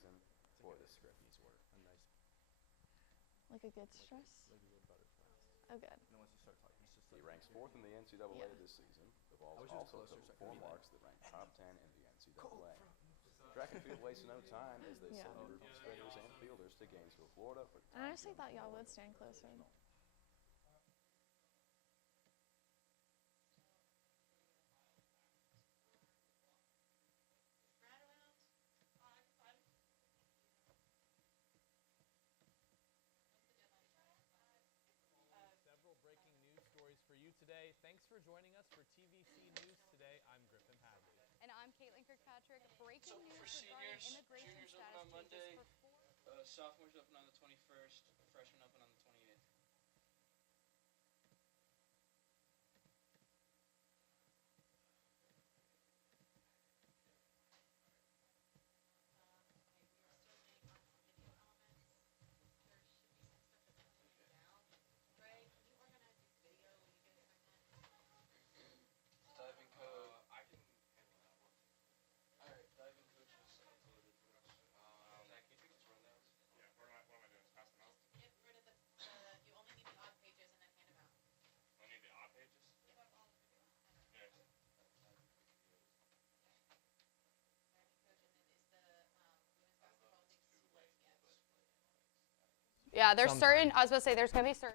season for this script. A nice, Like a good stress? like a little butterflies. Oh, good. And then once you start talking, it's just He like ranks 4th in the NCAA Yeah. this season. The I Vols wish it was also closer took so I 4 could be like, marks that ranked top 10 in the NCAA. Track and field wasted no time as they Yeah. sent a group of spinners and fielders to Gainesville, Florida for I honestly thought y'all would stand closer. Several breaking news stories for you today. Thanks for joining us for TVC News today. I'm Griffin Hadley. And I'm Caitlin Kirkpatrick. Breaking So news for regarding seniors, immigration juniors status open on Monday, changes for 4. sophomores open on the 21st, freshmen open on the 28th. Diving coach. I can handle that one. Alright, diving coaches uploaded. Zach, can you take these rundowns? Yeah, what am I doing? Just pass them out? Get rid of you only need the odd pages and then hand them out. I need the odd pages? Yeah. Yeah. Diving coach videos. Diving coach, and then is the women's basketball league split yet? Yeah, there's certain, I was about to say, there's going to be certain.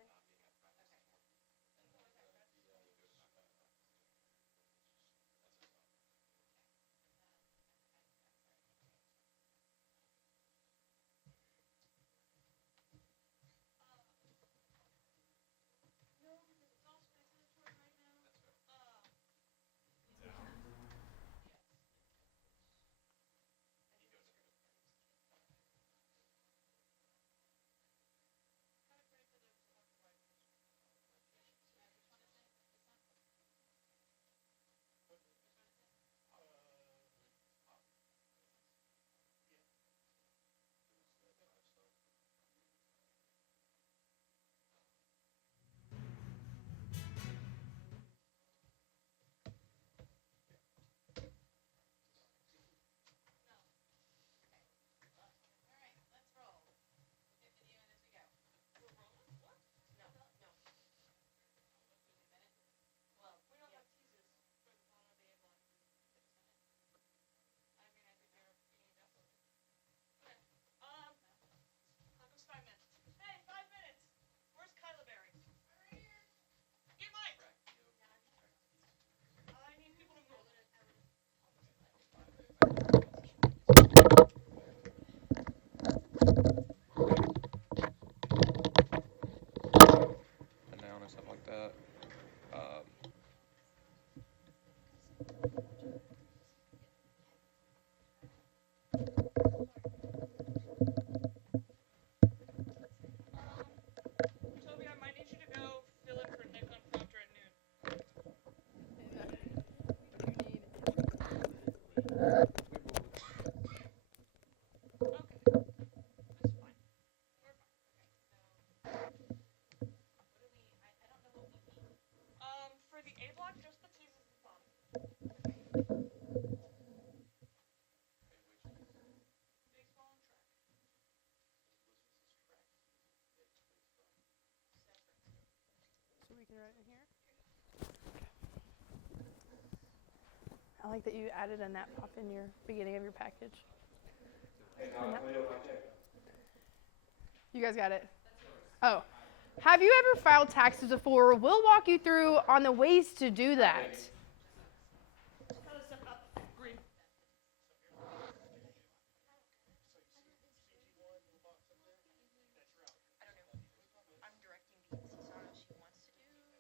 Alright, let's roll. We'll get video in as we go. We're rolling? What? No. Give me a minute. Well, we don't have teasers for the bottom of the A block. I mean, I think they're being uploaded. Okay. How comes 5 minutes? Hey, 5 minutes! Where's Kyla Berry? Right here. Get Mike! I need people to move. And down or something like that. Toby, I might need you to go fill in for Nick on prompter at noon. Okay. That's fine. We're fine. Okay, so what do we I don't know what we need. For the A block, just the teasers at the bottom. Baseball and track. Separate. So we can write in here? I like that you added a nap pop in your beginning of your package. You guys got it? Oh. Have you ever filed taxes before? We'll walk you through on the ways to do that. Green. I don't know. I'm directing BTC, so I don't know if she wants to do that,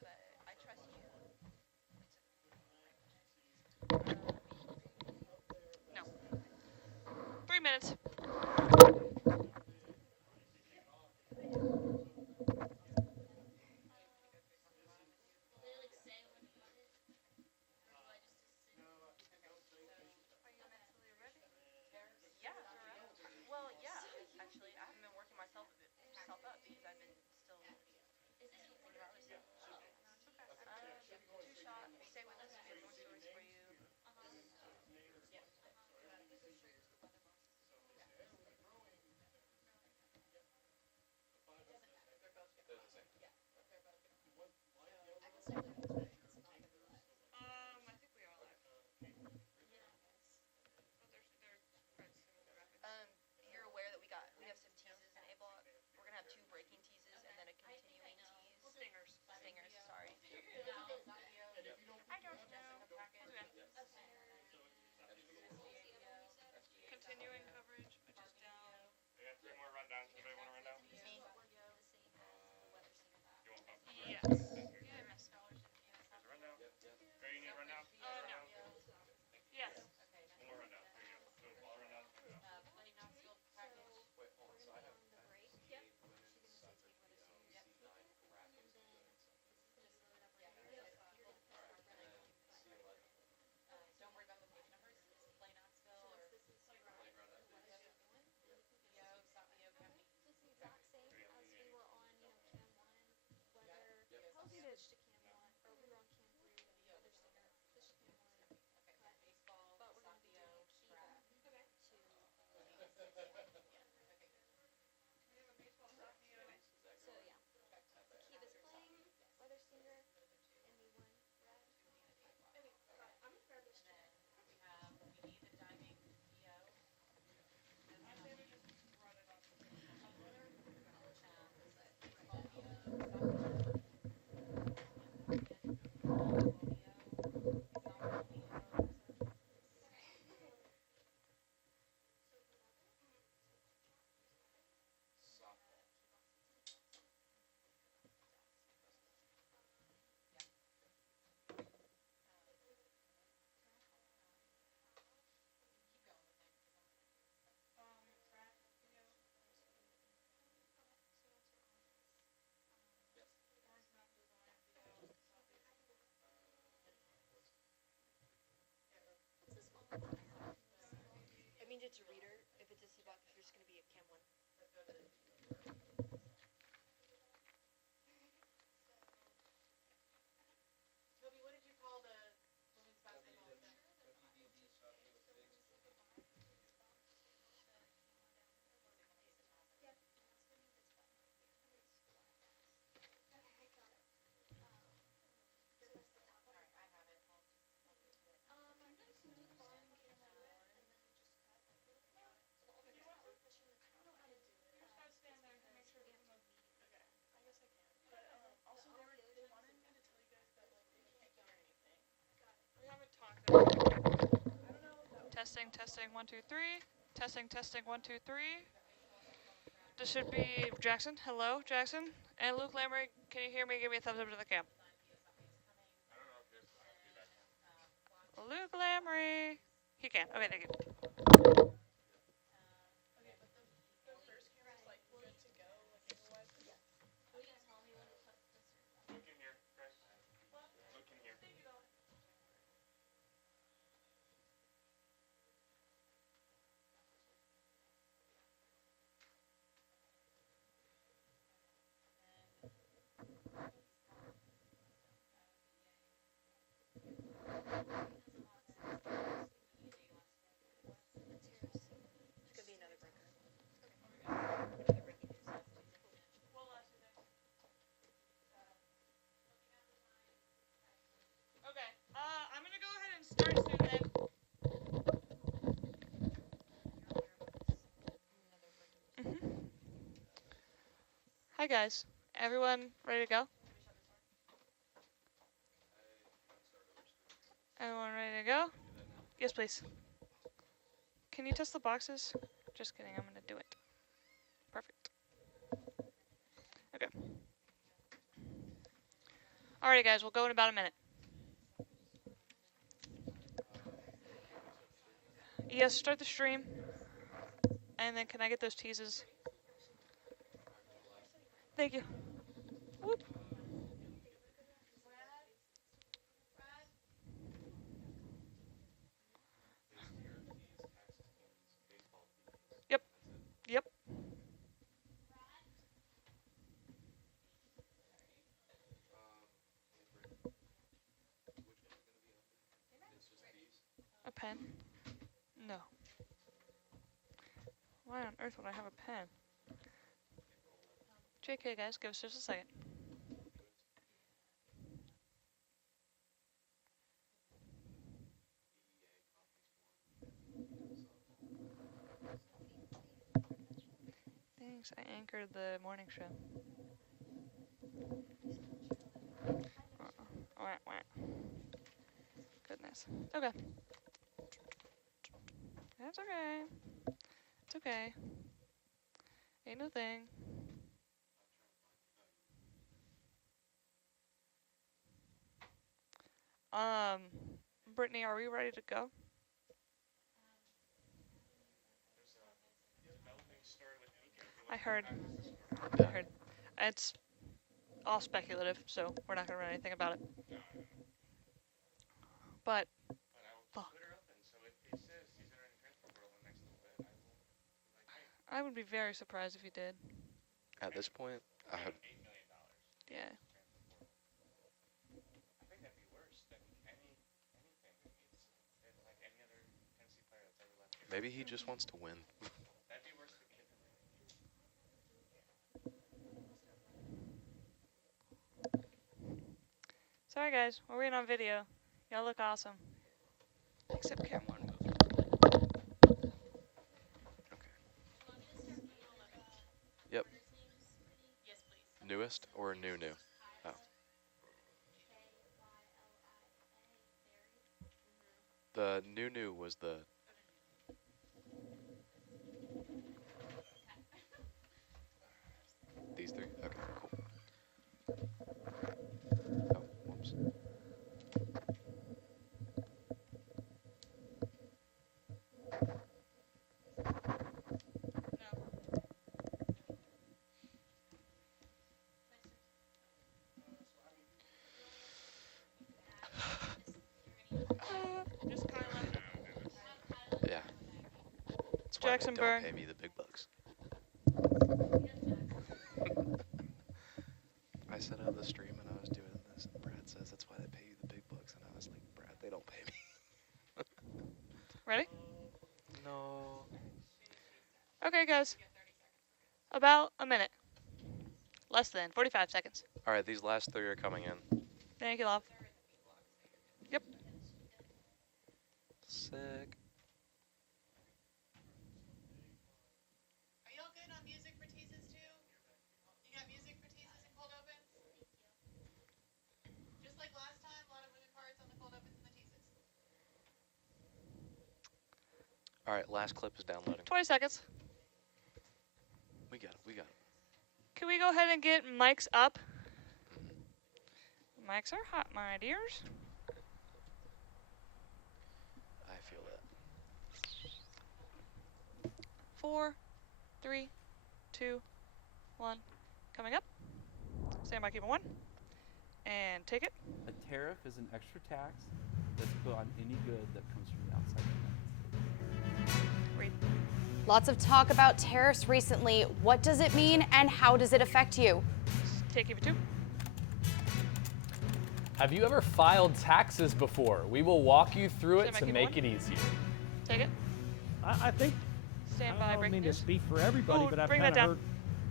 but I trust you. No. 3 minutes. Testing, testing, 1, 2, 3. Testing, testing, 1, 2, 3. This should be Jackson. Hello, Jackson. And Luke Lamry, can you hear me? Give me a thumbs up to the cam. Luke Lamry. He can. Okay, thank you. Look in here, Chris. Look in here. Okay, I'm gonna go ahead and start soon then. Hi guys. Everyone ready to go? Everyone ready to go? Yes, please. Can you test the boxes? Just kidding, I'm gonna do it. Perfect. Okay. Alrighty guys, we'll go in about a minute. Yes, start the stream. And then can I get those teases? Thank you. Whoop. Yep. Yep. A pen? No. Why on earth would I have a pen? JK guys, give us just a second. Thanks, I anchored the morning show. Wah, wah. Goodness. Okay. That's okay. It's okay. Ain't no thing. Brittany, are we ready to go? I heard. It's all speculative, so we're not gonna run anything about it. But fuck. I would be very surprised if you did. At this point, I have. Yeah. Maybe he just wants to win. Sorry guys, we're waiting on video. Y'all look awesome. Except cam one move. Yep. Newest or new? Oh. The new was the. These three? Okay, cool. Oh, whoops. Just Kyla. Yeah. That's why Jackson they don't Burr. pay me the big bucks. I set up the stream and I was doing this, and Brad says that's why they pay you the big bucks, and I was like, Brad, they don't pay me. Ready? No. Okay guys. About a minute. Less than 45 seconds. All right, these last three are coming in. Thank you, love. Yep. Sick. Are y'all good on music for teases too? You got music for teases and cold opens? Just like last time, a lot of moving parts on the cold opens and the teases. All right, last clip is downloading. 20 seconds. We got it. We got it. Can we go ahead and get mics up? Mics are hot, my dears. I feel that. 4, 3, 2, 1. Coming up. Stand by, keep it 1. And take it. A tariff is an extra tax that's put on any good that comes from the outside of the United States. Read. Lots of talk about tariffs recently. What does it mean and how does it affect you? Take keep it 2. Have you ever filed taxes before? We will walk you through it Stand by, to keep make it it easier. Take it. I think, Stand I by, don't breaking mean to news. speak for everybody, Oh, but I've bring kind that of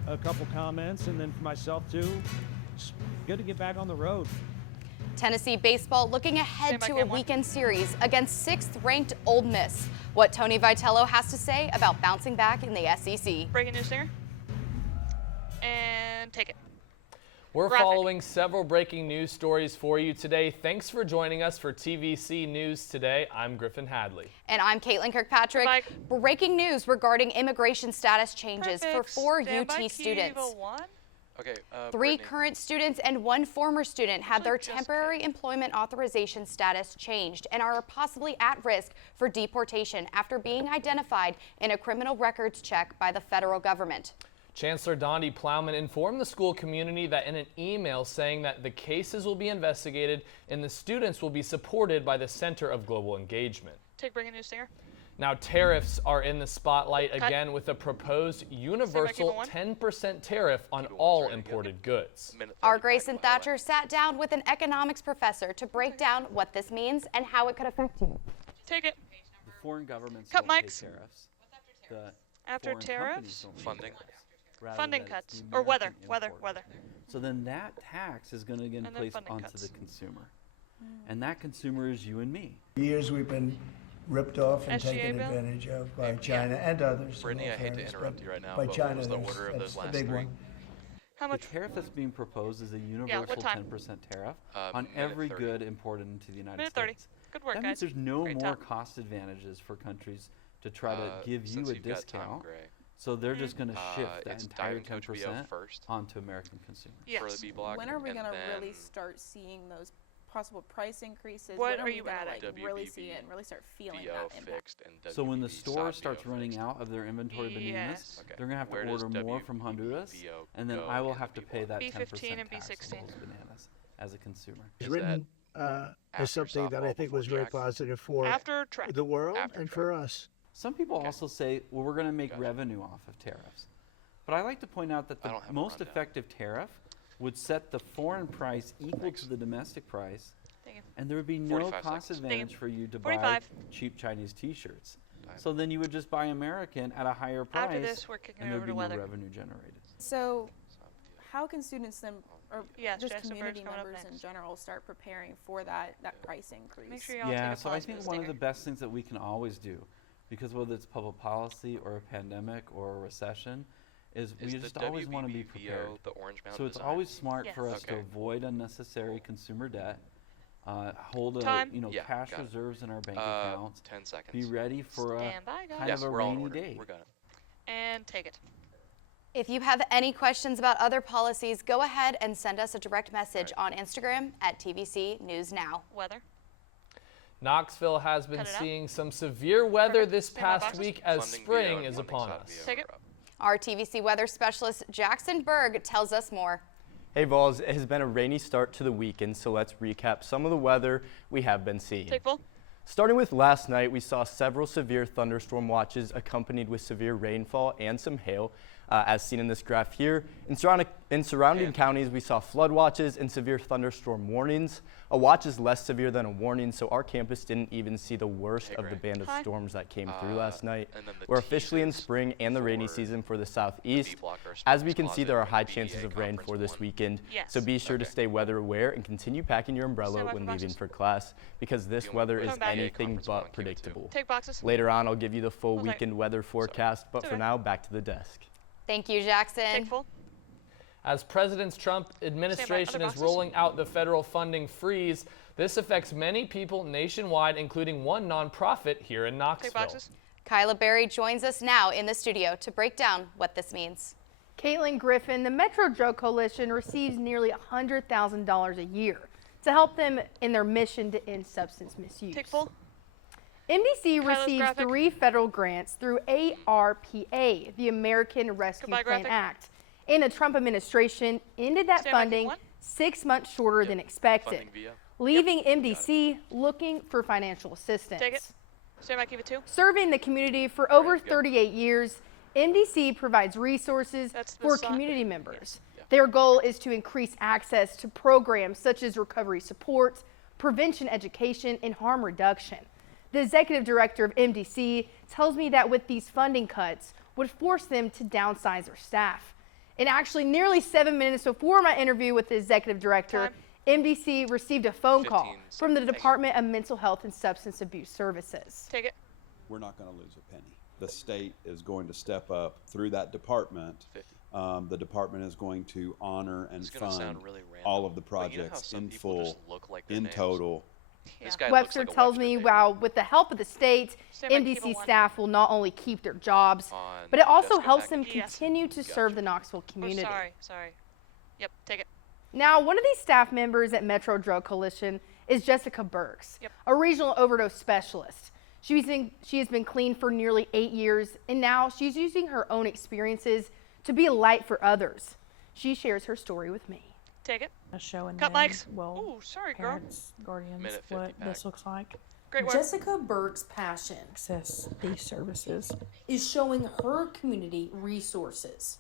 heard a couple comments, and then for myself too. It's good to get back on the road. Tennessee baseball looking ahead Stand by, to a cam 1. weekend series against 6th-ranked Ole Miss. What Tony Vitello has to say about bouncing back in the SEC. Breaking news, Singer. And take it. We're Graphic. following several breaking news stories for you today. Thanks for joining us for TVC News Today. I'm Griffin Hadley. And I'm Caitlin Kirkpatrick. Mike. Breaking news regarding immigration status changes for Perfect. 4 Stand by, UT students. Kiva 1. Okay. 3 Brittany, current students and 1 former student had their Actually, just temporary employment authorization status changed and are possibly at risk for deportation after being identified in a criminal records check by the federal government. Chancellor Dondi Plowman informed the school community that in an email saying that the cases will be investigated and the students will be supported by the Center of Global Engagement. Take breaking news, Singer. Now, tariffs are in the spotlight Cut. again with a proposed universal one. 10% tariff on Keep it one, all sorry, imported goods. minute Our 35, Grayson by the way. Thatcher sat down with an economics professor to break down what this means and how it could affect you. Take it. The foreign governments Cut don't mics. pay tariffs. The After foreign tariffs? companies don't pay Funding. tariffs, rather Funding that it's cuts. the Or weather. American Weather. importer. Weather. So then that tax is going to get And then placed funding onto cuts. the consumer. And that consumer is you and me. Years we've been ripped off and SGA taken bill? advantage of by Hey, China and others. in Brittany, all I hate to fairness, interrupt but you right now, by but China, what was the that's- order of that's those the last big 3? one. How The much? tariff that's being proposed is a what universal time? 10% tariff Uh, on minute every 30. good imported into the United Minute 30. States. Good work, That guys. means there's no Great more job. cost advantages for countries to try to give you Since a you've got Tom discount. Gray, So they're just going to shift that it's entire Diving Coach BO 10% first onto American consumers. Yes. for the B block. When are we and gonna then really start seeing those possible price increases? What when are we you gonna, adding? like, really see WBB, it and really start feeling BO that impact? fixed and So when the WBB store side starts BO running fixed. out of their inventory bananas, Yes. Okay. they're going to have Where to does order more from WBB Honduras, BO and then go I will in have the to B pay block? that 10% B15 and tax on B16. those bananas as a consumer. Is It's written after as something that I softball, think before was very Jackson? positive for After track. the world After and track. for us. Some people Okay. also say, well, we're going to make Gotcha. revenue off of tariffs. But I like to point out that I the don't have a most rundown. effective tariff would set the foreign price equal Thanks. to the domestic price, Thank you. and there would be no 45 cost seconds. advantage for you to buy 45. cheap Chinese T-shirts. Time. So then you would just buy American at a higher price, After this, we're kicking and it there'd over be to no weather. revenue generated. So how can students then, or Yes, just Jackson Bird's community coming up members in next. general, start preparing for that price increase? Make sure y'all Yeah, take a so I pause for think the one of stinger. the best things that we can always do, because whether it's public policy or a pandemic or a recession, is we Is just the always want to be WBB prepared. VO the orange mountain So it's design? always smart for Yes. us to Okay. avoid unnecessary consumer debt, hold Time. Yeah, cash got it. reserves in our bank accounts, 10 seconds. be ready for a Stand by, guys. kind Yes, of a we're all in rainy order. day. We're got it. And take it. If you have any questions about other policies, go ahead and send us a direct message on Instagram at TVC News Now. Weather. Knoxville has been Cut it out. seeing some severe weather Perfect. this Stand by past boxes. week as Funding spring VO, is funding upon side us. VO Take it. are up. Our TVC weather specialist Jackson Berg tells us more. Hey Vols, it has been a rainy start to the weekend, so let's recap some of the weather we have been seeing. Take full. Starting with last night, we saw several severe thunderstorm watches accompanied with severe rainfall and some hail, as seen in this graph here. In surrounding counties, we saw flood watches and severe thunderstorm warnings. A watch is less severe than a warning, so our campus didn't even see the worst of the band of Hi. storms that came through last night. and then the We're officially in teases spring and the rainy for season for the southeast. B-block are As we Sports can see, Closet there are and high BDA chances of rain Conference for this 1. weekend, Yes. so be sure to Okay. stay weather aware and continue packing your umbrella Stand by when for leaving boxes. for class, because this You want weather to is Come back. anything Conference one, but keep it two. predictable. Take boxes. Later on, I'll give you the full Hold tight. weekend weather forecast, but It's for okay. now, back to the desk. Thank you, Jackson. Take full. As President Trump administration Other is boxes. rolling out the federal funding freeze, this affects many people nationwide, including one nonprofit here in Take Knoxville. boxes. Kyla Berry joins us now in the studio to break down what this means. Caitlin Griffin, the Metro Drug Coalition receives nearly $100,000 a year to help them in their mission to end substance misuse. Take full. MDC Kyla's receives graphic. 3 federal grants through ARPA, the American Rescue Goodbye, Plan graphic. Act, and the Trump administration ended that Stand by, keep funding one. 6 months shorter than expected, Funding via. leaving MDC looking for financial assistance. Take it. Stand by, keep it 2. Serving the community for over Right, go. 38 years, MDC provides resources That's the for sign. community members. Yeah. Their goal is to increase access to programs such as recovery support, prevention education, and harm reduction. The executive director of MDC tells me that with these funding cuts would force them to downsize their staff. And actually, nearly 7 minutes before my interview with the executive director, MDC received a phone call 15 from the seconds. Department of Mental Health and Substance Abuse Services. Take it. We're not going to lose a penny. The state is going to step up through that department. 50. The department is going to honor and It's gonna fund sound really random, all of the but you know how projects some in people full, just look like their in names? total. This guy looks Webster like a tells Webster me, baby. wow, with the help of the state, Stand by, keep it MDC 1. staff will not only keep their jobs, On but it also Jessica helps them package. Yes. continue to serve the Knoxville community. Oh, sorry. Yep, take it. Now, one of these staff members at Metro Drug Coalition is Jessica Burks, Yep. a regional overdose specialist. She has been clean for nearly 8 years, and now she's using her own experiences to be a light for others. She shares her story with me. Take it. A show and Cut then mics. we'll Ooh, sorry, girl. parents, guardians, Minute 50 what pack. this looks like. Great work. Jessica Burke's passion Access these services. is showing her community resources,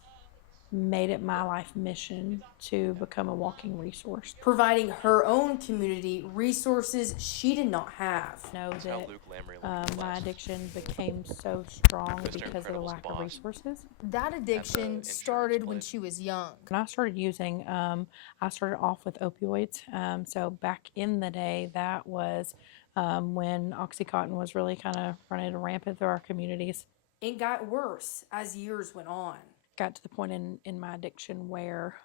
Made it my life mission to become a walking resource. providing her own community resources she did not have. Know That's how that Luke Lamry my last. addiction became so strong Mr. because of the Incredible's lack of boss. resources. That addiction insurance started when plan. she was young. When I started using, I started off with opioids. So back in the day, that was when Oxycontin was really kind of running rampant through our communities. It got worse as years went on. Got to the point in my addiction where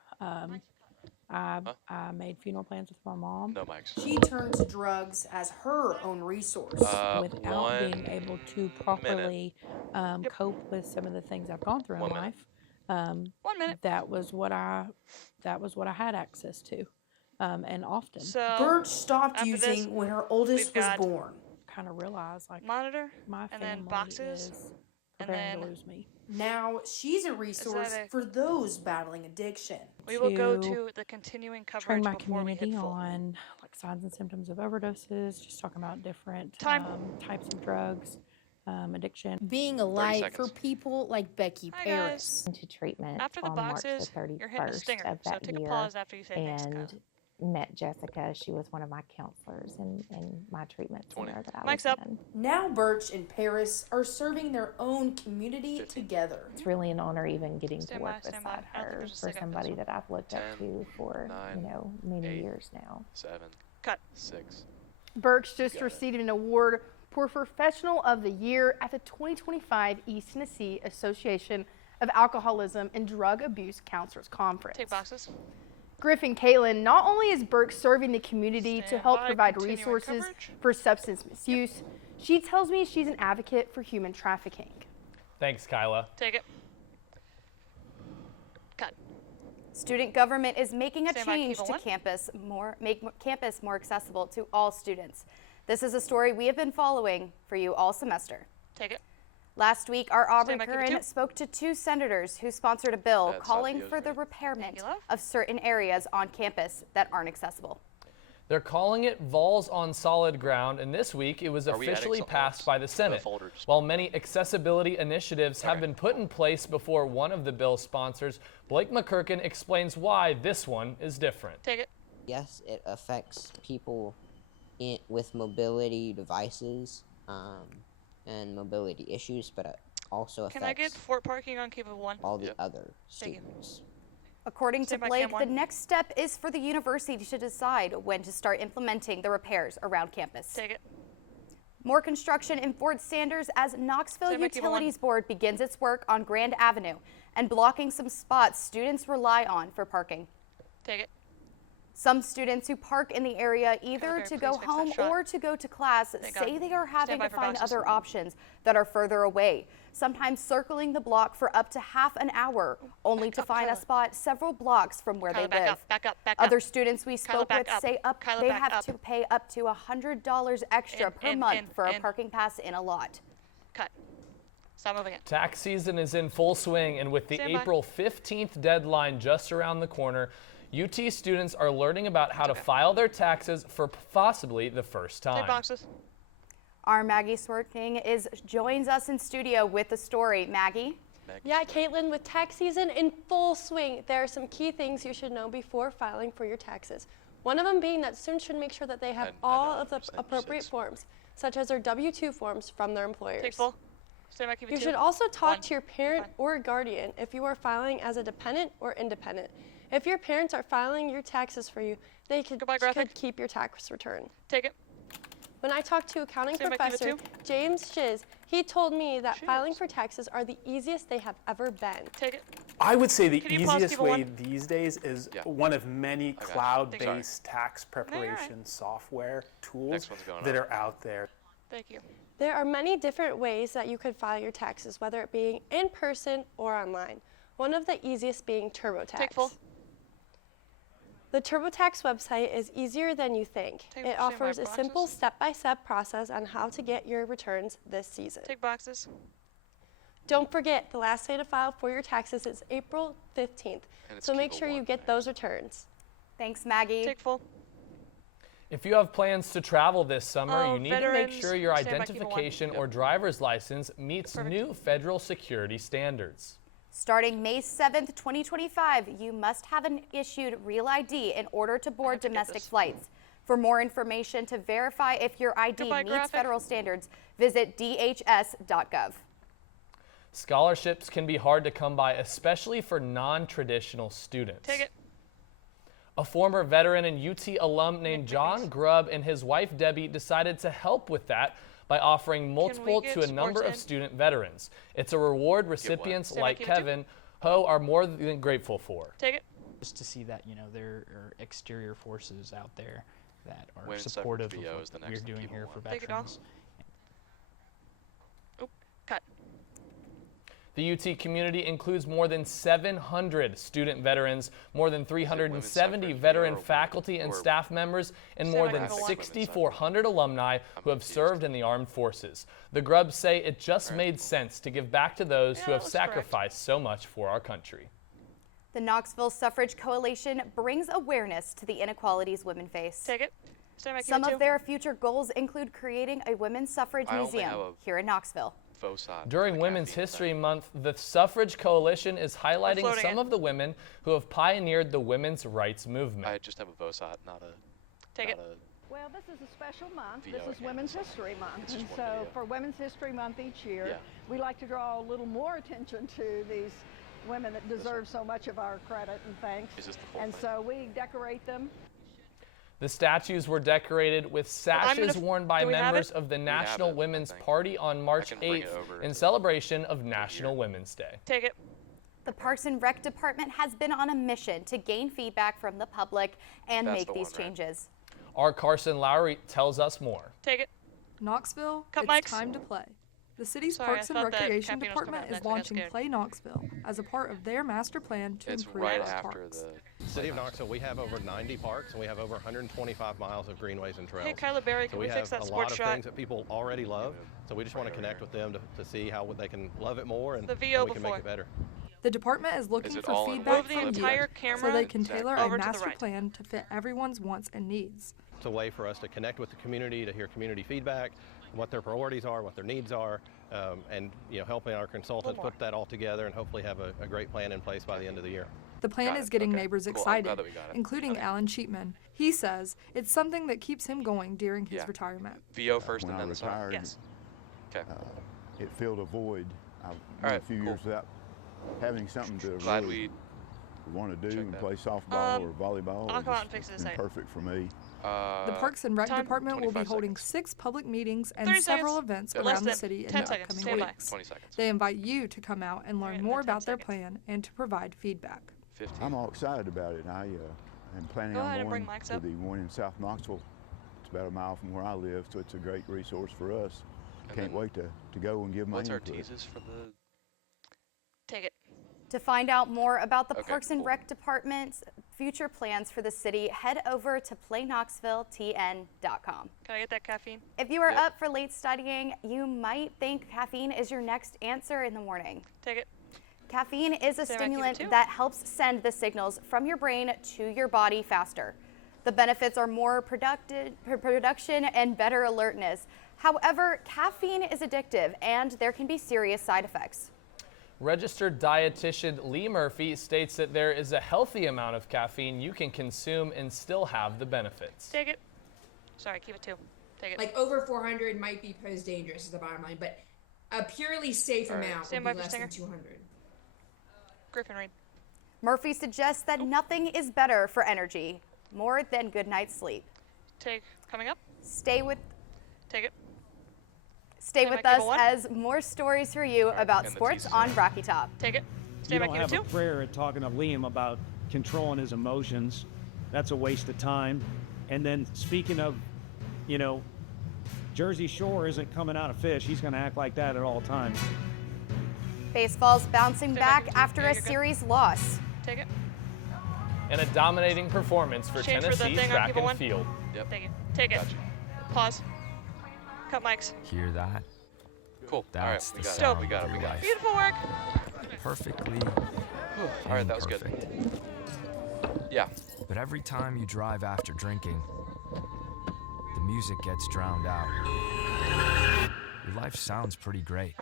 I made funeral plans with my mom. No mics. She turned to drugs as her own resource. Without being able to properly cope with some of the things I've gone through in 1 minute. life. 1 minute. That was what I had access to, and often So, Birch stopped after using this, when her oldest we've was got born. kind of realized like monitor, my and family then boxes, is and preparing to then lose me. Now she's a resource a- for those battling addiction. we will go to to the continuing Train coverage my before we hit community full. on like signs and symptoms of overdoses, just talking about different Time. Types of drugs, addiction. Being a 30 light for seconds. people like Becky Hi, Paris. into treatment After the on March boxes, the you're hitting a 31st stinger. of So that take year, a pause after you say thanks, Kyle. and met Jessica. She was one of my counselors in my treatment 20. center that I Mic's was up. in. Now Birch and Paris are serving their own community 15. together. It's really an honor even getting Stand to by, work stand by. beside I don't think her there's a for second somebody this that I've looked up 10, to for 9, many 8. years now. 7. Cut. 6. Birch just Got it. received an award for Professional of the Year at the 2025 East Tennessee Association of Alcoholism and Drug Abuse Counselors Conference. Take boxes. Griffin Caitlin, not only is Burke serving the community to Stand help by, provide continuing resources coverage. for substance misuse, she tells me she's an advocate for human trafficking. Thanks, Kyla. Take it. Cut. Student government is making a Stand by, change keep it to one. make campus more accessible to all students. This is a story we have been following for you all semester. Take it. Last week, our Auburn Stand by, keep it Curran 2. spoke to 2 senators who sponsored a bill Stop calling the for the ozone. repairment Thank you, love. of certain areas on campus that aren't accessible. They're calling it Vols on Solid Ground, and this week it was Are we adding officially something passed else by the to Senate. folders? While many accessibility initiatives have Okay. been put in place before one of the bill's sponsors, Blake McCurkin explains why this one is different. Take it. Yes, it affects people with mobility devices and mobility issues, but it also Can I get affects Fort parking on Cable 1? all the Yep. other Thank you. students. According to Stand by, Blake, Cam the 1. next step is for the university to decide when to start implementing the repairs around campus. Take it. More construction in Fort Sanders as Knoxville Stand by, Cable 1. Utilities Board begins its work on Grand Avenue and blocking some spots students rely on for parking. Take it. Some students who park in the area either Caliber, to please go fix that home shot. or to go to class Thank say God. they are having Stand by to for find boxes. other options that are further away, sometimes circling the block for up to half an hour, only to find a spot several blocks from where Kyla, they live. back up. Other students we Kyla, spoke back with up. say Kyla, they back have up. to pay up to $100 extra per month for a in. parking pass in a lot. Cut. Stop moving it. Tax season is in full swing, and with the Stand by. April 15th deadline just around the corner, UT students are learning about how to file their taxes for possibly the first Take time. boxes. Our Maggie Swerking joins us in studio with the story. Maggie? Yeah, Caitlin, with tax season in full swing, there are some key things you should know before filing for your taxes. One of them being that students should make sure that they have all of the appropriate forms, such as their W-2 forms from their employers. Take full. Stand by, keep it You two. should also talk One. to your parent or guardian if you are filing as a dependent or independent. If your parents are filing your taxes for you, they could keep your tax return. Take it. When I talked to accounting Stand by, keep it professor James Shiz, he told me that filing for taxes are the easiest they have ever been. Take it. I would say the Can you pause easiest people way one? these days is one of many got you. cloud-based tax No, you're preparation right. software tools Next one's going that up. are out there. Thank you. There are many different ways that you could file your taxes, whether it being in person or online. One of the easiest being TurboTax. Take full. The TurboTax website is easier than you think. Take- It stand by offers a boxes. simple step-by-step process on how to get your returns this season. Take boxes. Don't forget, the last day to file for your taxes is April 15th, And it's so make Kiva sure you one, get those returns. Thanks, Maggie. Take full. If you have plans to travel this summer, Oh, you need to make veterans, sure your stand by, keep it one. identification or driver's license meets new federal security standards. Starting May 7th, 2025, you must have an issued real ID in order to board domestic flights. For more information to verify if your ID Goodbye, meets graphic. federal standards, visit dhs.gov. Scholarships can be hard to come by, especially for non-traditional students. Take it. A former veteran and UT alum named John Grubb and his wife Debbie decided to help with that by offering multiple get to a number sports of in? student veterans. It's a reward recipients Stand by, like keep it two. Kevin Ho are more than grateful for. Take it. Just to see that, you know, there are exterior forces out there that are Women's supportive suffrage of VO what is the we're next doing people here for one. Take it off. veterans. Oh, cut. The UT community includes more than 700 student veterans, more than 370 veteran faculty and staff members, and more than 6,400 alumni who have served in the armed forces. The Grubbs say it just made sense to give back to those who have sacrificed so much for our country. The Knoxville Suffrage Coalition brings awareness to the inequalities women face. Take it. Stand by, keep Some it two. of their future goals include creating a women's suffrage I only museum have a here in Knoxville. During Women's History Month, the Suffrage Coalition is highlighting floating some it. of the women who have pioneered the women's rights movement. I just have a VOSOT, not a. Take it. Well, this is a special month. VO This is again, Women's so History Month. it's And just so one video. for Women's History Month each year, Yeah. we like to draw a little more attention to these women that deserve so much of our credit and thanks. Is this the full And thing? so we decorate them. The statues were decorated with sashes worn by do we have members it? of the have National it, I Women's think. Party on March can bring it 8th over in to celebration of National Women's Day. Take it. The Parks and Rec Department has been on a mission to gain feedback from the public and That's make the these one, right? changes. Our Carson Lowry tells us more. Take it. Knoxville, Cut it's mics. time to play. The city's Sorry, Parks I and thought that Recreation campaign was coming Department up is next. I got launching scared. Play Knoxville as a part of their master plan to It's improve right our after parks. the. City of Knoxville, we have over 90 parks and we have over 125 miles of greenways and trails. Hey, Kyla Berry, so can we we fix have that a lot sports of shot? things that people already love. So we just want to connect with them to see how they can love it more and The VO we can make before. it better. The department is looking it for all in feedback Move the from entire you camera so they can tailor over a to the master right. plan to fit everyone's wants and needs. It's a way for us to connect with the community, to hear community feedback, what their priorities are, what their needs are, and helping our consultants put that all together and hopefully have a great plan in place by the end of the year. The plan Got is it. getting Okay. neighbors Cool. I'm excited, glad that we got it. including Alan Cheatman. He says it's something that keeps him going during his Yeah. returment. VO first when and I then the song. retired, Yes. Okay. It filled a void. I went right, a few cool. years without having something to Glad really want to do checked and that. play softball or volleyball. I'll It's come out and just fix it a been second. perfect for me. The Parks and Rec time, Department will be 25 holding seconds. 6 public meetings and 30 several seconds. events Less around the than city in 10 the seconds. upcoming Stand by. weeks. 20 seconds. They invite you to come out and learn Alright, more then 10 about their seconds. plan and to provide feedback. 15. I'm all excited about it. I and planning Go ahead on and bring going mics to up. the one in South Knoxville. It's about a mile from where I live, so it's a great resource for us. And Can't then wait to go and give my What's our input. teases for the? Take it. To find out more about the Okay, Parks and cool. Rec Department's future plans for the city, head over to playknoxvilletn.com. Can I get that caffeine? If you are up for late studying, you might think caffeine is your next answer in the morning. Take it. Caffeine is a Say I keep it stimulant too. that helps send the signals from your brain to your body faster. The benefits are more production and better alertness. However, caffeine is addictive and there can be serious side effects. Registered dietitian Lee Murphy states that there is a healthy amount of caffeine you can consume and still have the benefits. Take it. Sorry, keep it 2. Take it. Like over 400 might be posed dangerous is the bottom line, but a purely safe amount Stand would by be for less than Stinger. 200. Griffin Reed. Murphy suggests that nothing is better for energy more than good night's sleep. Coming up. Stay with Take it. Stay Stand with by, us cable 1. as more stories for you about and the sports teases on Rocky Top. Take it. You Stay back don't here have a 2. prayer at talking to Liam about controlling his emotions. That's a waste of time. And then speaking of, you know, Jersey Shore isn't coming out of fish. He's going to act like that at all times. Baseball's bouncing Stay back back here, after yeah, a you're good. series loss. Take it. And a dominating performance for Change for the Tennessee's thing on track cable and 1. field. Yep. Thank you. Take it. Gotcha. Pause. Cut mics. Hear that? Cool. That's All right, the we got sound it. We got of it. We your got it. life. Beautiful work. Perfectly. All right, that was good. imperfect. Yeah. But every time you drive after drinking, the music gets drowned out. Your life sounds pretty great.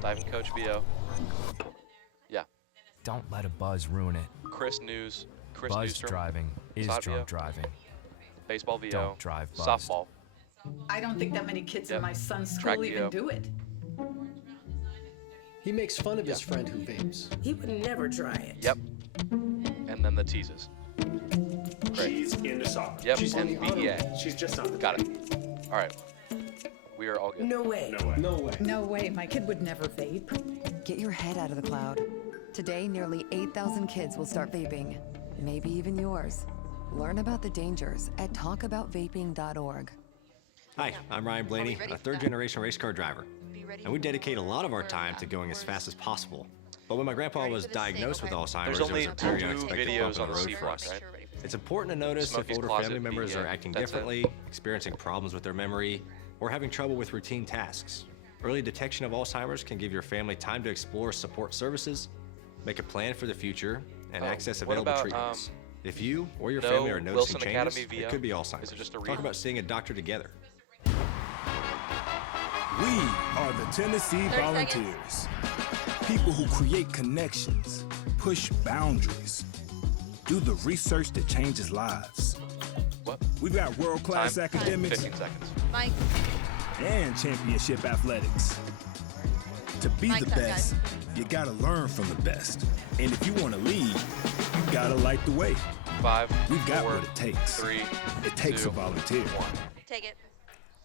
Diving coach VO. Yeah. Don't let a buzz ruin it. Chris News. Chris Buzz Newstrom. driving is Sod drunk VO. driving. Baseball VO. Don't drive buzzed. Softball. I don't think that many kids Yep. in my son's Track school even VO. do it. He makes fun of his friend who vapes. He would never try it. Yep. And then the teases. Great. She's into soccer. Yep. She's and on the honor BDA. roll. She's just on the Got it. All right. We are all good. No way. No way. No way. No way. My kid would never vape. Get your head out of the cloud. Today, nearly 8,000 kids will start vaping, maybe even yours. Learn about the dangers at talkaboutvaping.org. Hi, I'm Ryan Blaney, a third-generation race car driver. And we dedicate a lot of our time to going as fast as possible. But when my grandpa was diagnosed with Alzheimer's, There's only there was a very 2 unexpected videos bump in on the the road for seafront, us. right? It's important to notice Smokey's if older Closet, family members are BDA. acting That's it. differently, experiencing problems with their memory, or having trouble with routine tasks. Early detection of Alzheimer's can give your family time to explore support services, make a plan for the future, and access what available about, treatments. If you or your no family are noticing Wilson changes, Academy it VO? could be Alzheimer's. Is it just a Talk read? about seeing a doctor together. We are the Tennessee Volunteers. People who create connections, push boundaries, do the research that changes lives. What? We've got world-class Time. academics 15 seconds. Mike. and championship athletics. To be Mike, the that best, you gotta learn from the best. And if you wanna lead, you gotta light the way. 5. We've got 4, what it takes. 3. It takes 2, a volunteer. 1. Take it.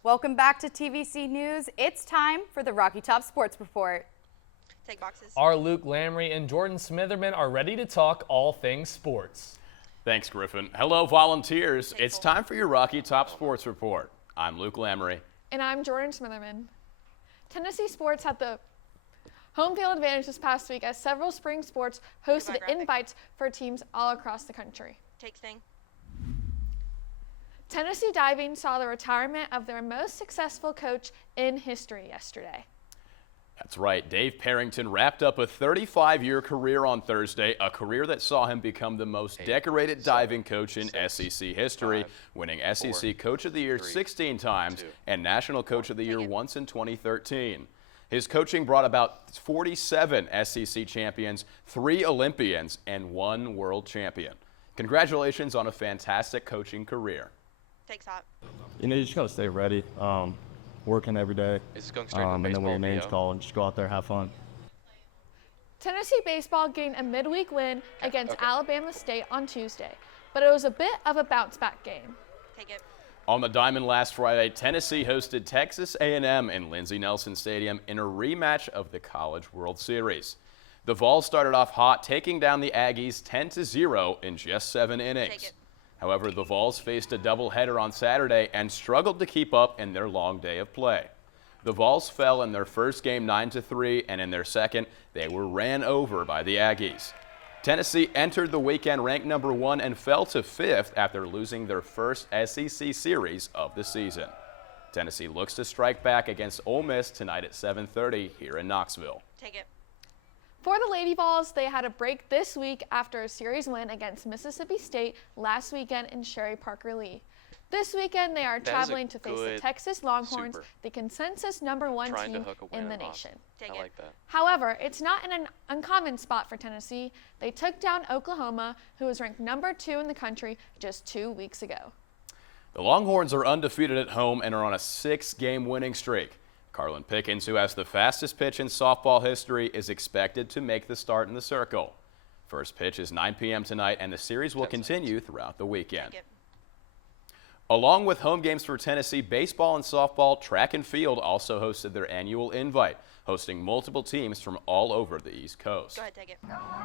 Welcome back to TVC News. It's time for the Rocky Top Sports Report. Take boxes. Our Luke Lamry and Jordan Smitherman are ready to talk all things sports. Thanks, Griffin. Hello, volunteers. It's time for your Rocky Top Sports Report. I'm Luke Lamry. And I'm Jordan Smitherman. Tennessee sports had the home field advantage this past week as several spring sports hosted invites for teams all across the country. Take thing. Tennessee diving saw the retirement of their most successful coach in history yesterday. That's right. Dave Parrington wrapped up a 35-year career on Thursday, a career that saw him become the most decorated diving coach in SEC history, winning SEC Coach of the Year 16 times and National Coach of the Year once in 2013. His coaching brought about 47 SEC champions, 3 Olympians, and 1 world champion. Congratulations on a fantastic coaching career. Takes hot. You know, you just gotta stay ready, working every day, It's going straight to and then when your baseball name's VO. called, just go out there, have fun. Tennessee baseball gained a midweek win against Alabama State on Tuesday, but it was a bit of a bounce-back game. Take it. On the diamond last Friday, Tennessee hosted Texas A&M in Lindsey Nelson Stadium in a rematch of the College World Series. The Vols started off hot, taking down the Aggies 10-0 in just 7 innings. However, the Vols faced a doubleheader on Saturday and struggled to keep up in their long day of play. The Vols fell in their first game 9-3, and in their second, they were ran over by the Aggies. Tennessee entered the weekend ranked number 1 and fell to 5th after losing their first SEC series of the season. Tennessee looks to strike back against Ole Miss tonight at 7:30 here in Knoxville. Take it. For the Lady Vols, they had a break this week after a series win against Mississippi State last weekend in Sherry Parker Lee. This weekend, they are traveling to face the Texas Longhorns, the consensus number 1 team in the nation. I like that. However, it's not an uncommon spot for Tennessee. They took down Oklahoma, who was ranked number 2 in the country just 2 weeks ago. The Longhorns are undefeated at home and are on a 6-game winning streak. Carlin Pickens, who has the fastest pitch in softball history, is expected to make the start in the circle. First pitch is 9 p.m. tonight, and the series will continue throughout the weekend. Along with home games for Tennessee, baseball and softball, track and field also hosted their annual invite, hosting multiple teams from all over the East Coast. Go ahead, take it.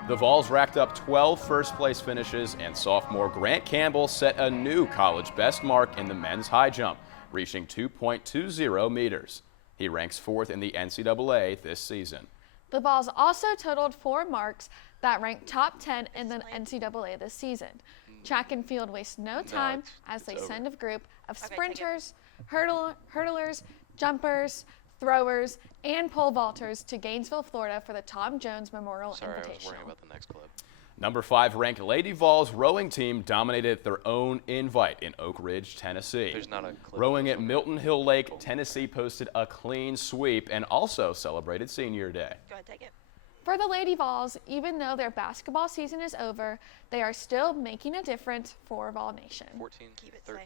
The Vols racked up 12 first-place finishes, and sophomore Grant Campbell set a new college best mark in the men's high jump, reaching 2.20 meters. He ranks 4th in the NCAA this season. The Vols also totaled 4 marks that ranked top 10 in the NCAA this season. Track and field waste no time as they send a group of sprinters, hurdlers, jumpers, throwers, and pole vaulters to Gainesville, Florida for the Tom Jones Memorial Invitational. I was worrying about the next club. Number 5 ranked Lady Vols rowing team dominated their own invite in Oak Ridge, Tennessee. There's not a clip. Rowing at Milton Hill Lake, Tennessee posted a clean sweep and also celebrated Senior Day. Go ahead, take it. For the Lady Vols, even though their basketball season is over, they are still making a difference for Vol Nation. 14, 13,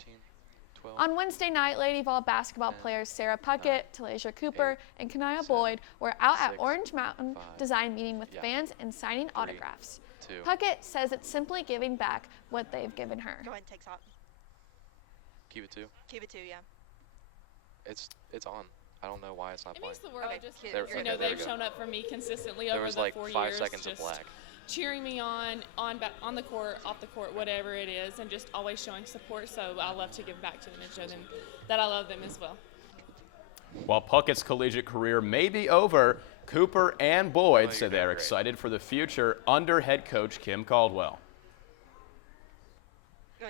12. On Wednesday night, Lady Vol basketball players Sarah Puckett, Talasia Cooper, and Kanaya Boyd were out at Orange Mountain Design meeting with fans and signing autographs. Puckett says it's simply giving back what they've given her. Go ahead and take top. Keep it 2. Keep it 2, yeah. It's on. I don't know why it's not It playing. means the world. Okay, Just there we they've go. shown up for me consistently There over was the like 4 5 years, seconds of just black. cheering me on the court, off the court, whatever it is, and just always showing support. So I love to give back to them and show them that I love them as well. While Puckett's collegiate career may be over, Cooper and Boyd said they're excited for the future under head coach Kim Caldwell.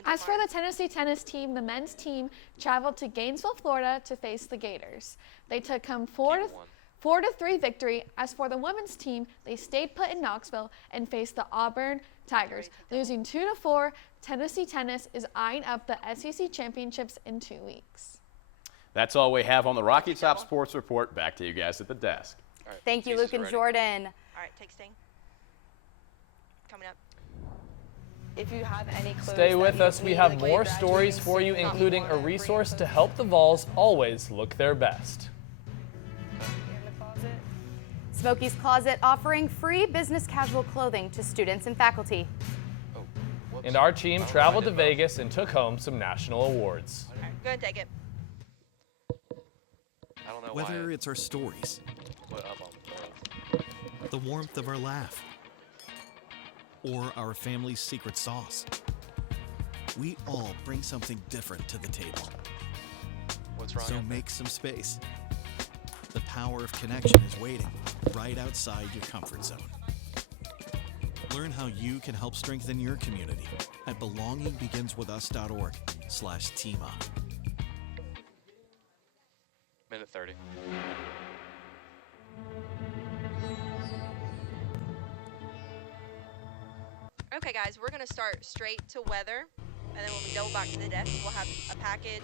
As for the Tennessee tennis team, the men's team traveled to Gainesville, Florida to face the Gators. They took home 4-3 victory. As for the women's team, they stayed put in Knoxville and faced the Auburn Tigers, losing 2-4. Tennessee tennis is eyeing up the SEC championships in 2 weeks. That's all we have on the Rocky Top Sports Report. Back to you guys at the desk. Right, Thank you, Luke and Jordan. All right, take Sting. Coming up. If you have any clues, Stay with us. We have more stories for you, including a resource to help the Vols always look their best. Smokey's Closet offering free business casual clothing to students and faculty. And our team traveled to Vegas and took home some national awards. All right, go ahead and take it. I don't know Whether why it's our stories, put up on the warmth of our laugh, or our family's secret sauce, we all bring something different to the table. What's wrong? So make some space. The power of connection is waiting right outside your comfort zone. Learn how you can help strengthen your community at belongingbeginswithus.org/teamup. Minute 30. Okay, guys, we're going to start straight to weather, and then when we double back to the desk, we'll have a package.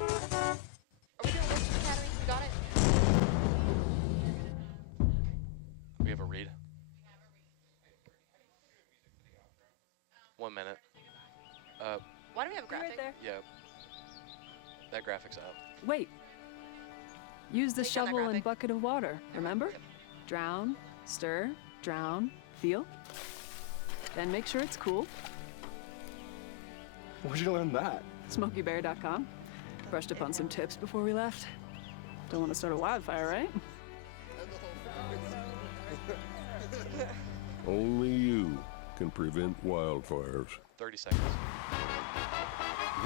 Are we doing Winston Academy? We got it? We have a read. 1 minute. Why do we have a graphic? Yeah. That graphic's up. Wait. Use the shovel and bucket of water, remember? Drown, stir, drown, feel. Then make sure it's cool. Where'd you learn that? SmokeyBear.com. Brushed up on some tips before we left. Don't want to start a wildfire, right? Only you can prevent wildfires. 30 seconds.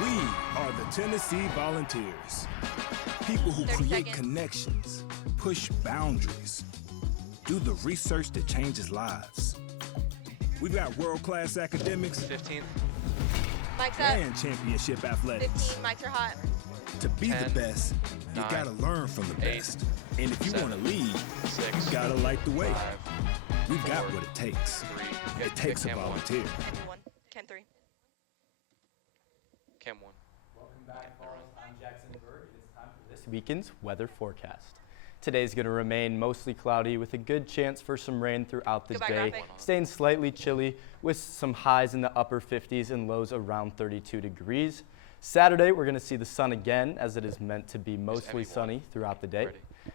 We are the Tennessee Volunteers. People who create connections, push boundaries, do the research that changes lives. We got world-class academics. 15. Mic's up. And championship athletics. 15. Mics are hot. To be 10, the best, you 9, gotta learn from the 8, best. And if you 7, want to lead, 6, you gotta light the way. 5, We've got 4, what it takes. 3. It takes a Cam 1. volunteer. Cam 1. Cam 3. Cam 1. Welcome back, Falls. I'm Jackson Berg, and it's time for this weekend's weather forecast. Today's going to remain mostly cloudy with a good chance for some rain throughout the day, staying slightly chilly with some highs in the upper 50s and lows around 32 degrees. Saturday, we're going to see the sun again, as it is meant to be mostly sunny throughout the day.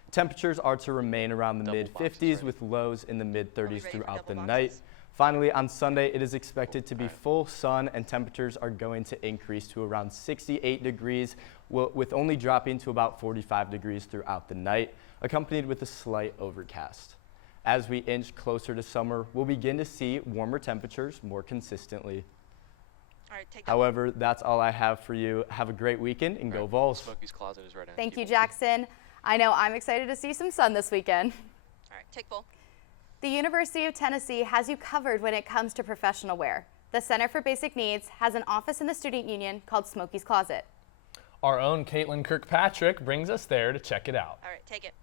Temperatures are to remain around the mid-50s with lows in the mid-30s throughout the night. Finally, on Sunday, it is expected to be full sun, and temperatures are going to increase to around 68 degrees, with only dropping to about 45 degrees throughout the night, accompanied with a slight overcast. As we inch closer to summer, we'll begin to see warmer temperatures more consistently. All right, take that. However, that's all I have for you. Have a great weekend and go Vols. Smokey's Closet is right now. Thank you, Jackson. I know I'm excited to see some sun this weekend. All right, take full. The University of Tennessee has you covered when it comes to professional wear. The Center for Basic Needs has an office in the student union called Smokey's Closet. Our own Caitlin Kirkpatrick brings us there to check it out. All right, take it.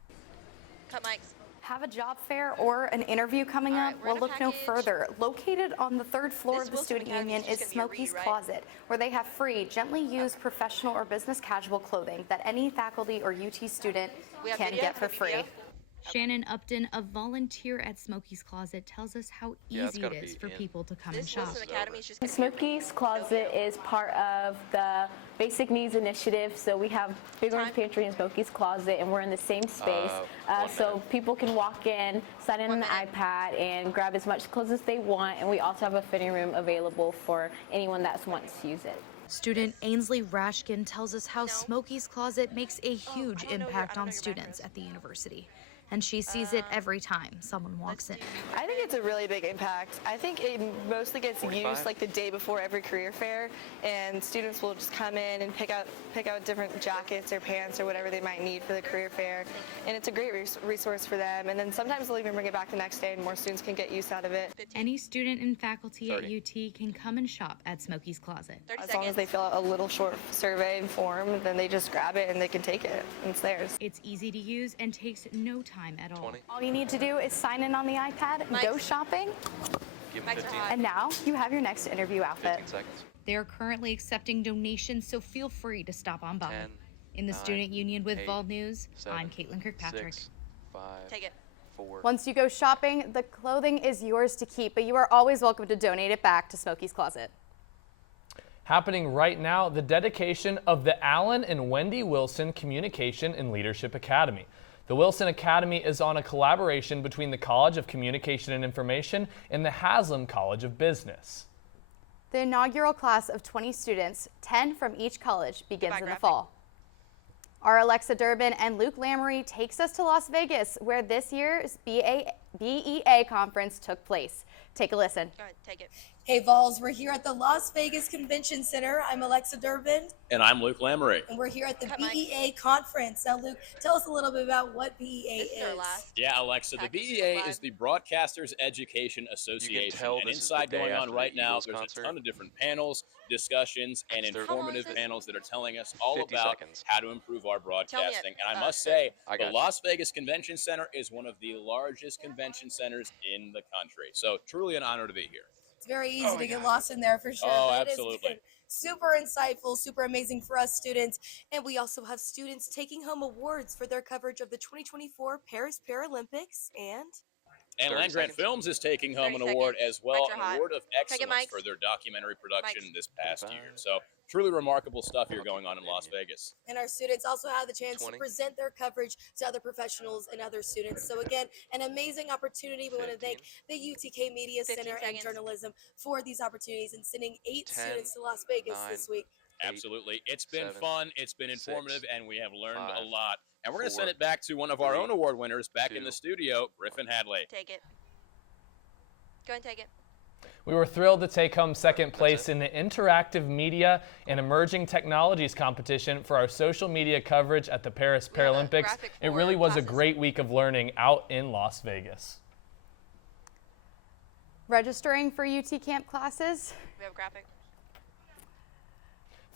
Cut mics. Have a job fair or an interview coming up? Well, look no further. Located on the 3rd floor of the student union is Smokey's Closet, where they have free, gently used professional or business casual clothing that any faculty or UT student can get for free. Shannon Upton, a volunteer at Smokey's Closet, tells us how easy it is for people to come and shop. Smokey's Closet is part of the Basic Needs Initiative, so we have Big Orange Pantry and Smokey's Closet, and we're in the same space, so people can walk in, sign in on the iPad, and grab as much clothes as they want, and we also have a fitting room available for anyone that wants to use it. Student Ainsley Rashkin tells us how Smokey's Closet makes a huge impact on students at the university. And she sees it every time someone walks in. I think it's a really big impact. I think it mostly gets used like the day before every career fair, and students will just come in and pick out different jackets or pants or whatever they might need for the career fair, and it's a great resource for them. And then sometimes they'll even bring it back the next day, and more students can get use out of it. Any student and faculty at UT can come and shop at Smokey's Closet. As long as they fill out a little short survey and form, then they just grab it and they can take it, and it's theirs. It's easy to use and takes no time at all. All you need to do is sign in on the iPad, go shopping, Give 15. and now you have your next interview outfit. 15 seconds. They are currently accepting donations, so feel free to stop on by. 10, In the 9, Student Union with 8, Vol News, 7, I'm Caitlin Kirkpatrick. 6, 5, take it. 4. Once you go shopping, the clothing is yours to keep, but you are always welcome to donate it back to Smokey's Closet. Happening right now, the dedication of the Alan and Wendy Wilson Communication and Leadership Academy. The Wilson Academy is on a collaboration between the College of Communication and Information and the Haslam College of Business. The inaugural class of 20 students, 10 from each college, begins in the fall. Our Alexa Durbin and Luke Lamery takes us to Las Vegas, where this year's BEA conference took place. Take a listen. Go ahead, take it. Hey Vols, we're here at the Las Vegas Convention Center. I'm Alexa Durbin. And I'm Luke Lamery. And we're here at the BEA conference. Now Luke, tell us a little bit about what BEA is. Yeah, Alexa, the BEA is the Broadcasters Education Association. And inside going on right now, there's a ton of different panels, discussions, and informative panels that are telling us all about how to improve our broadcasting. And I must say, the Las Vegas Convention Center is one of the largest convention centers in the country. So truly an honor to be here. It's very easy to get lost in there for sure. Oh, absolutely. Super insightful, super amazing for us students. And we also have students taking home awards for their coverage of the 2024 Paris Paralympics And Land Grant Films is taking home an award as well, an award of excellence for their documentary production this past year. So truly remarkable stuff here going on in Las Vegas. And our students also have the chance to present their coverage to other professionals and other students. So again, an amazing opportunity. We want to thank the UTK Media Center and Journalism for these opportunities and sending 8 students to Las Vegas this week. Absolutely. It's been fun. It's been informative, and we have learned a lot. And we're going to send it back to one of our own award winners back in the studio, Griffin Hadley. Take it. Go ahead and take it. We were thrilled to take home second place in the Interactive Media and Emerging Technologies competition for our social media coverage at the Paris Paralympics. It really was a great week of learning out in Las Vegas. Registering for UT Camp classes? We have a graphic.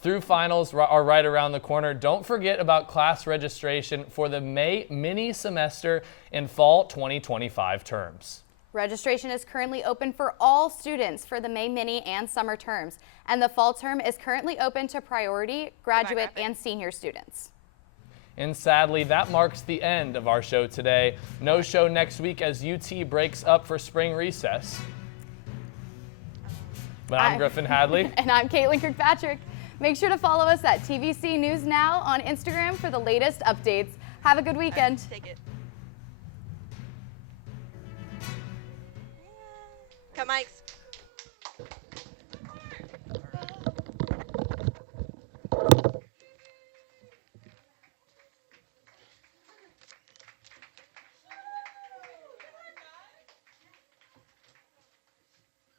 Through finals are right around the corner. Don't forget about class registration for the May mini semester and fall 2025 terms. Registration is currently open for all students for the May mini and summer terms, and the fall term is currently open to priority, graduate, and senior students. And sadly, that marks the end of our show today. No show next week as UT breaks up for spring recess. But I'm Griffin Hadley. And I'm Caitlin Kirkpatrick. Make sure to follow us at TVC News Now on Instagram for the latest updates. Have a good weekend. Right, take it. Come, Mikes.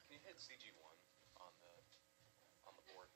Can you hit CG1 on the board?